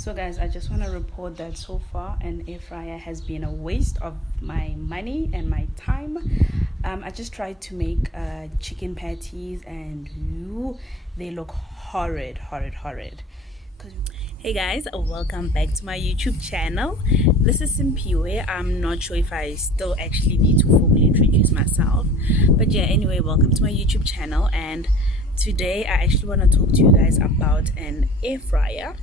So guys, I just want to report that so far an air fryer has been a waste of my money and my time. I just tried to make chicken patties and they look horrid. Hey guys, welcome back to my YouTube channel. This is FRYER. I'm not sure if I still actually need to formally introduce myself, but yeah, anyway, welcome to my YouTube channel. And today I actually want to talk to you guys about an air fryer.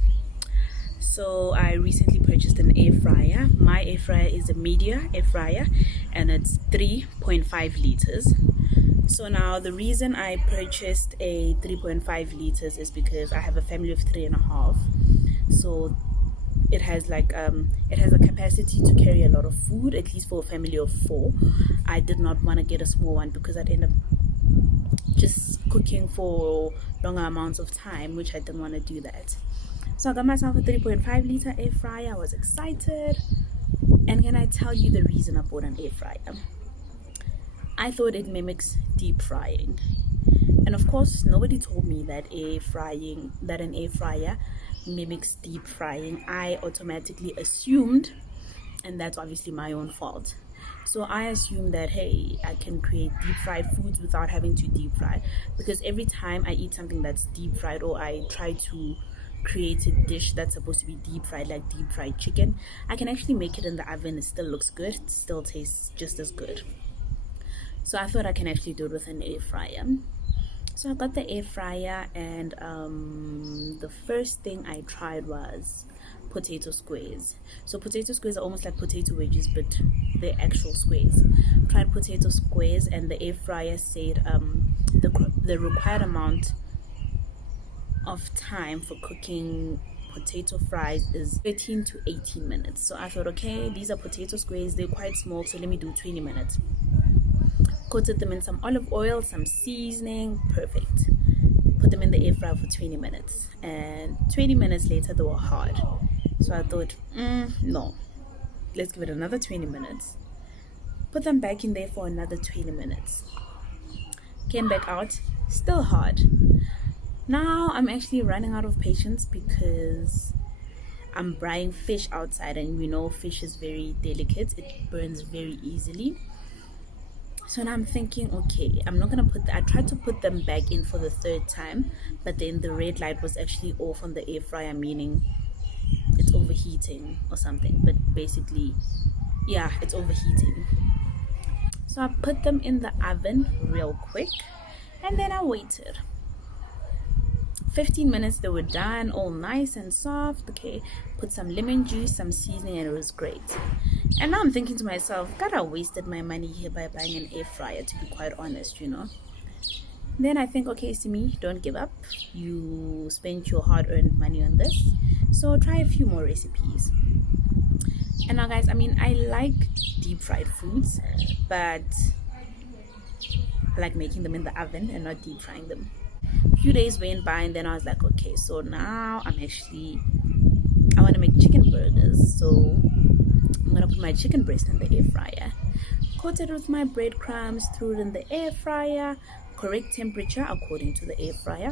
So I recently purchased an air fryer. My air fryer is a media air fryer and it's 3.5 liters. So now the reason I purchased a 3.5 liters is because I have a family of 3.5. So it has a capacity to carry a lot of food, at least for a family of 4. I did not want to get a small one because I'd end up just cooking for longer amounts of time, which I didn't want to do that. So I got myself a 3.5 liter air fryer. I was excited. And can I tell you the reason I bought an air fryer? I thought it mimics deep frying. And of course, nobody told me that an air fryer mimics deep frying. I automatically assumed, and that's obviously my own fault. So I assumed that, hey, I can create deep fried foods without having to deep fry. Because every time I eat something that's deep fried, or I try to create a dish that's supposed to be deep fried, like deep fried chicken, I can actually make it in the oven. It still looks good. It still tastes just as good. So I thought I can actually do it with an air fryer. So I got the air fryer, and the first thing I tried was potato squares. So potato squares are almost like potato wedges, but they're actual squares. Tried potato squares, and the air fryer said the required amount of time for cooking potato fries is 13 to 18 minutes. So I thought, okay, these are potato squares, they're quite small, so let me do 20 minutes. Coated them in some olive oil, some seasoning, perfect. Put them in the air fryer for 20 minutes, and 20 minutes later they were hard. So I thought, no, let's give it another 20 minutes. Put them back in there for another 20 minutes. Came back out, still hard. Now I'm actually running out of patience because I'm frying fish outside, and we know fish is very delicate. It burns very easily. So now I'm thinking, okay, I'm not gonna I tried to put them back in for the third time, but then the red light was actually off on the air fryer, meaning it's overheating or something. But basically, yeah, it's overheating. So I put them in the oven real quick, and then I waited. 15 minutes, they were done, all nice and soft. Okay, put some lemon juice, some seasoning, and it was great. And now I'm thinking to myself, God, I wasted my money here by buying an air fryer, to be quite honest, Then I think, okay, Simi, don't give up. You spent your hard-earned money on this, so try a few more recipes. And now, guys, I like deep fried foods, but I like making them in the oven and not deep frying them. A few days went by, and then I was like, okay, so now I want to make chicken burgers. So I'm gonna put my chicken breast in the air fryer, coat it with my breadcrumbs, threw it in the air fryer, correct temperature according to the air fryer.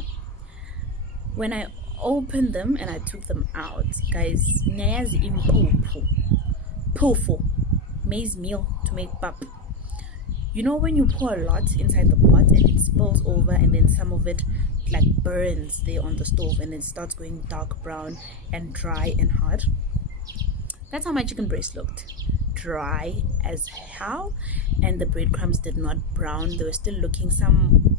When I opened them and I took them out, guys, nyayazi impuphu maize meal to make pap. You know when you pour a lot inside the pot and it spills over, and then some of it like burns there on the stove, and it starts going dark brown and dry and hard? That's how my chicken breast looked. Dry as hell, and the breadcrumbs did not brown. They were still looking, some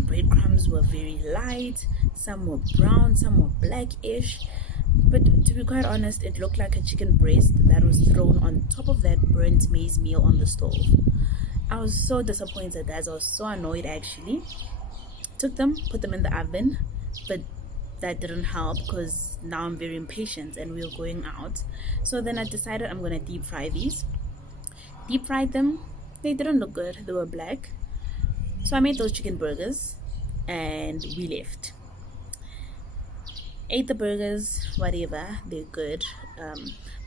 breadcrumbs were very light, some were brown, some were blackish. But to be quite honest, it looked like a chicken breast that was thrown on top of that burnt maize meal on the stove. I was so disappointed, guys. I was so annoyed, actually. Took them, put them in the oven, but that didn't help because now I'm very impatient and we were going out. So then I decided I'm gonna deep fry these. Deep fried them. They didn't look good. They were black. So I made those chicken burgers and we left. Ate the burgers, whatever, they're good.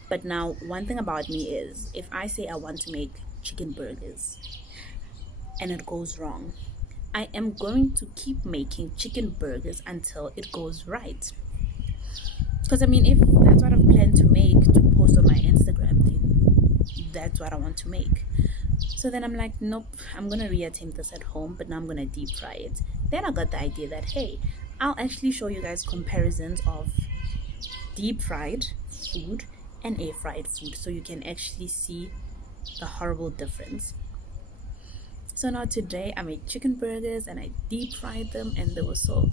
But now one thing about me is, if I say I want to make chicken burgers and it goes wrong, I am going to keep making chicken burgers until it goes right. because I mean, if that's what I've planned to make to post on my Instagram, then that's what I want to make. So then I'm like, nope, I'm gonna reattempt this at home, but now I'm gonna deep fry it. Then I got the idea that, hey, I'll actually show you guys comparisons of deep fried food and air fried food, so you can actually see the horrible difference. So now today I made chicken burgers and I deep fried them, and they were so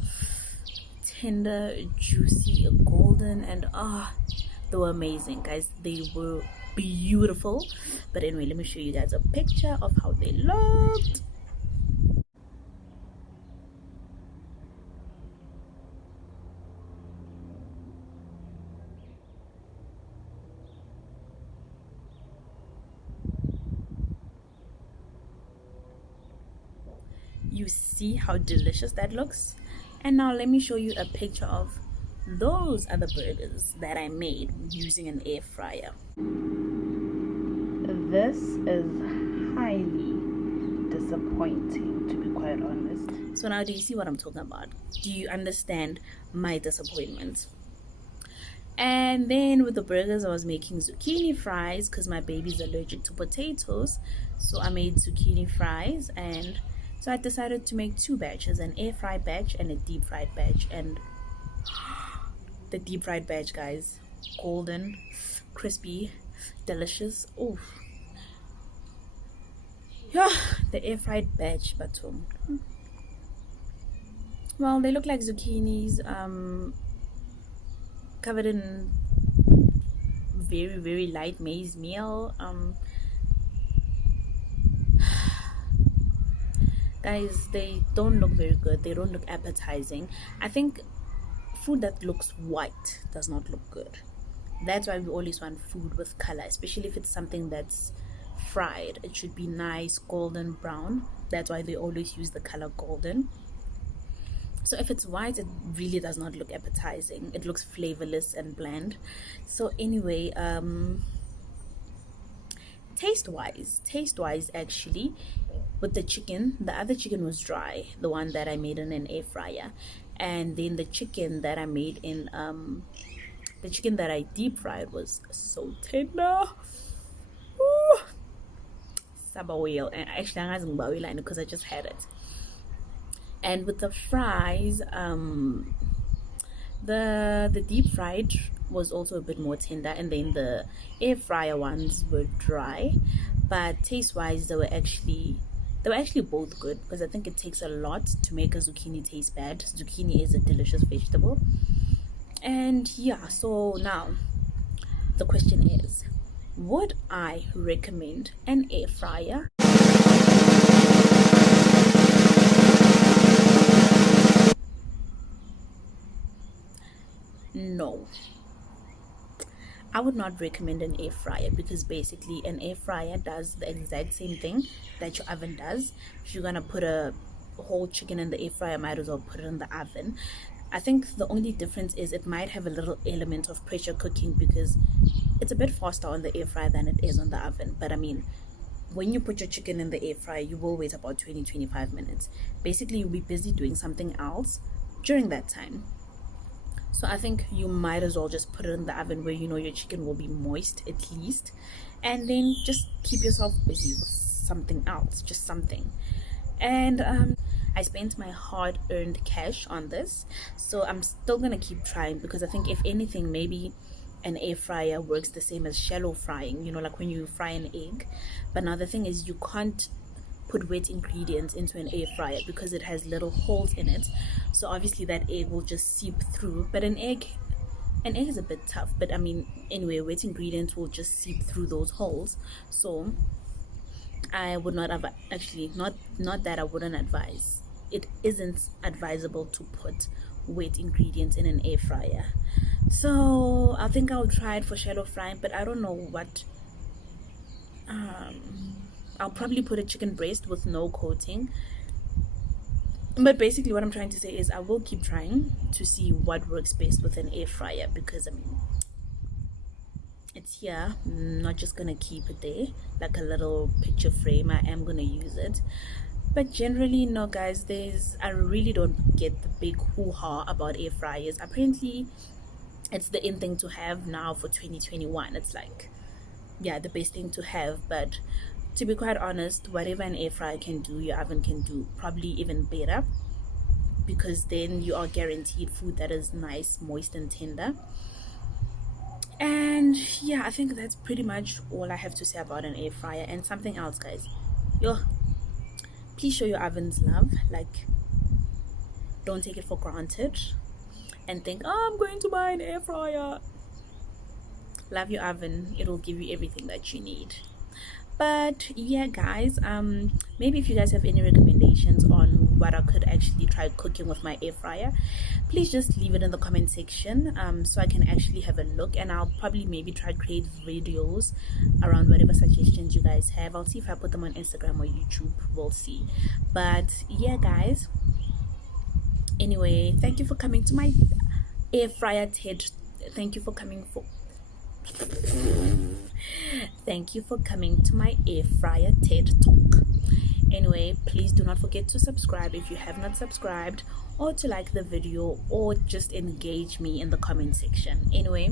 tender, juicy, golden, and they were amazing, guys. They were beautiful. But anyway, let me show you guys a picture of how they looked. You see how delicious that looks? And now let me show you a picture of those other burgers that I made using an air fryer. This is highly disappointing, to be quite honest. So now do you see what I'm talking about? Do you understand my disappointment? And then with the burgers, I was making zucchini fries because my baby's allergic to potatoes. So I made zucchini fries, and so I decided to make two batches, an air fried batch and a deep fried batch. And the deep fried batch, guys, golden, crispy, delicious. Oh yeah, the air fried batch, but well, they look like zucchinis, covered in very light maize meal. Guys, they don't look very good. They don't look appetizing. I think food that looks white does not look good. That's why we always want food with color, especially if it's something that's fried. It should be nice golden brown. That's why they always use the color golden. So if it's white, it really does not look appetizing. It looks flavorless and bland. So anyway, taste wise actually, with the chicken, the other chicken was dry, the one that I made in an air fryer, and then the chicken that I made in the chicken that I deep fried was so tender. Ooh. Sabawiel, and actually I'm not because I just had it. And with the fries, the deep fried was also a bit more tender, and then the air fryer ones were dry. But taste wise, they were actually both good, because I think it takes a lot to make a zucchini taste bad. Zucchini is a delicious vegetable. And yeah, so now the question is, would I recommend an air fryer? No, I would not recommend an air fryer, because basically an air fryer does the exact same thing that your oven does. If you're gonna put a whole chicken in the air fryer, might as well put it in the oven. I think the only difference is it might have a little element of pressure cooking, because it's a bit faster on the air fryer than it is on the oven. But I mean, when you put your chicken in the air fryer, you will wait about 20-25 minutes. Basically, you'll be busy doing something else during that time. So I think you might as well just put it in the oven where you know your chicken will be moist at least, and then just keep yourself busy with something else, just something. And I spent my hard-earned cash on this, so I'm still gonna keep trying, because I think if anything, maybe an air fryer works the same as shallow frying, you know, like when you fry an egg. But now the thing is, you can't put wet ingredients into an air fryer because it has little holes in it, so obviously that egg will just seep through. But an egg is a bit tough, but I mean, anyway, wet ingredients will just seep through those holes. So I would not have, actually, not that I wouldn't advise, it isn't advisable to put wet ingredients in an air fryer. So I think I'll try it for shallow frying, but I don't know what. I'll probably put a chicken breast with no coating. But basically what I'm trying to say is I will keep trying to see what works best with an air fryer, because I mean, it's here. I'm not just gonna keep it there like a little picture frame. I am gonna use it. But generally, no guys, I really don't get the big hoo-ha about air fryers. Apparently it's the in thing to have now for 2021. It's like, yeah, the best thing to have. But to be quite honest, whatever an air fryer can do, your oven can do probably even better, because then you are guaranteed food that is nice, moist and tender. And yeah, I think that's pretty much all I have to say about an air fryer. And something else, guys, please show your ovens love. Like, don't take it for granted and think, oh, I'm going to buy an air fryer. Love your oven, it will give you everything that you need. But yeah, guys, maybe if you guys have any recommendations on what I could actually try cooking with my air fryer, please just leave it in the comment section, so I can actually have a look, and I'll probably maybe try to create videos around whatever suggestions you guys have. I'll see if I put them on Instagram or YouTube, we'll see. But yeah, guys, anyway, thank you for coming to my air fryer TED. Thank you for coming to my air fryer TED talk. Anyway, please do not forget to subscribe if you have not subscribed, or to like the video, or just engage me in the comment section. Anyway,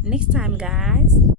next time, guys.